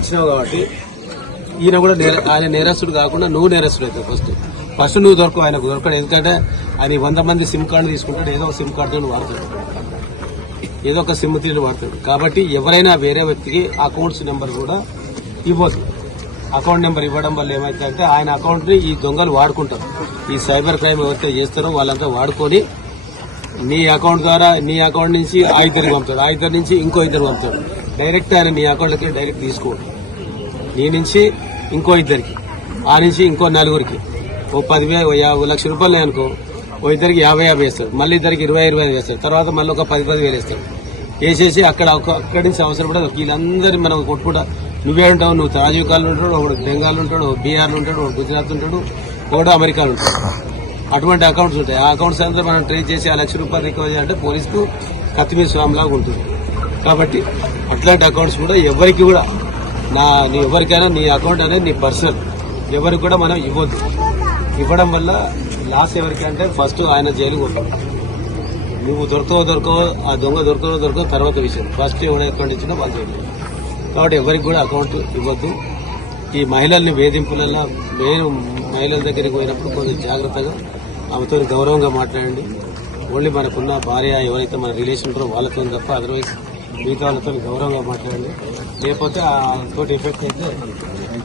ఇచ్చినావు కాబట్టి ఈయన కూడా ఆయన నేరస్తుడు కాకుండా నువ్వు నేరస్తుడు అవుతావు. ఫస్ట్ నువ్వు దొరకవు, ఆయనకు దొరకడు. ఎందుకంటే ఆయన 100 మంది సిమ్ కార్డు తీసుకుంటాడు, ఏదో ఒక సిమ్ కార్డు వాడతాడు, ఏదో ఒక సిమ్ తీరు వాడతాడు. కాబట్టి ఎవరైనా వేరే వ్యక్తికి అకౌంట్స్ నెంబర్ కూడా ఇవ్వదు. అకౌంట్ నెంబర్ ఇవ్వడం వల్ల ఏమైందంటే ఆయన అకౌంట్ ని ఈ దొంగలు వాడుకుంటారు. ఈ సైబర్ క్రైమ్ ఎవరైతే చేస్తారో వాళ్ళంతా వాడుకొని నీ అకౌంట్ ద్వారా నీ అకౌంట్ నుంచి ఆ ఇద్దరికి పంపుతాడు, ఆ ఇద్దరి నుంచి ఇంకో ఇద్దరు పంపుతాడు. డైరెక్ట్ ఆయన నీ అకౌంట్లకి డైరెక్ట్ తీసుకోడు. నీ నుంచి ఇంకో ఇద్దరికి, ఆ నుంచి ఇంకో నలుగురికి ఓ 10,000 50 లక్షల రూపాయలు అనుకో, ఓ ఇద్దరికి 50 వేస్తాడు, మళ్ళీ ఇద్దరికి 20 వేస్తాడు, తర్వాత మళ్ళీ ఒక 10 వేస్తాడు. వేసేసి అక్కడి నుంచి అవసరం కూడా వీళ్ళందరూ మనం కొట్టుకుంటా నువ్వే ఉంటావు. నువ్వు రాజీవ్ కాల్లో ఉంటాడు, ఒకడు బెంగాల్ ఉంటాడు, ఒక బీహార్లో ఉంటాడు, ఒక గుజరాత్ ఉంటాడు, ఒకడు అమెరికాలో ఉంటాడు. అటువంటి అకౌంట్స్ ఉంటాయి. ఆ అకౌంట్స్ అంతా మనం ట్రేస్ చేసి ఆ 1,00,000 రూపాయలు రికవర్ చేయాలంటే పోలీసుకు కత్తిమీద స్వామిలాగా ఉంటుంది. కాబట్టి అట్లాంటి అకౌంట్స్ కూడా ఎవరికి కూడా ఎవరికైనా నీ అకౌంట్ అనేది నీ పర్సనల్, ఎవరికి కూడా మనం ఇవ్వద్దు. ఇవ్వడం వల్ల లాస్ ఎవరికంటే ఫస్ట్ ఆయన జైలు కొట్టాడు. నువ్వు దొరకవో ఆ దొంగ దొరకవో తర్వాత విషయం. ఫస్ట్ ఎవడ అకౌంట్ ఇచ్చినా వాళ్ళు చేయలేదు. కాబట్టి ఎవరికి కూడా అకౌంట్ ఇవ్వద్దు. ఈ మహిళల్ని వేధింపులలో మహిళల దగ్గరికి పోయినప్పుడు కొంచెం జాగ్రత్తగా ఆమెతో గౌరవంగా మాట్లాడండి. ఓన్లీ మనకున్న భార్య ఎవరైతే మన రిలేషన్ ఉంటారో వాళ్ళతో తప్ప అదర్వైజ్ మిగతా వాళ్ళతో గౌరవంగా మాట్లాడండి. లేకపోతే ఆ తోటి ఎఫెక్ట్ అయితే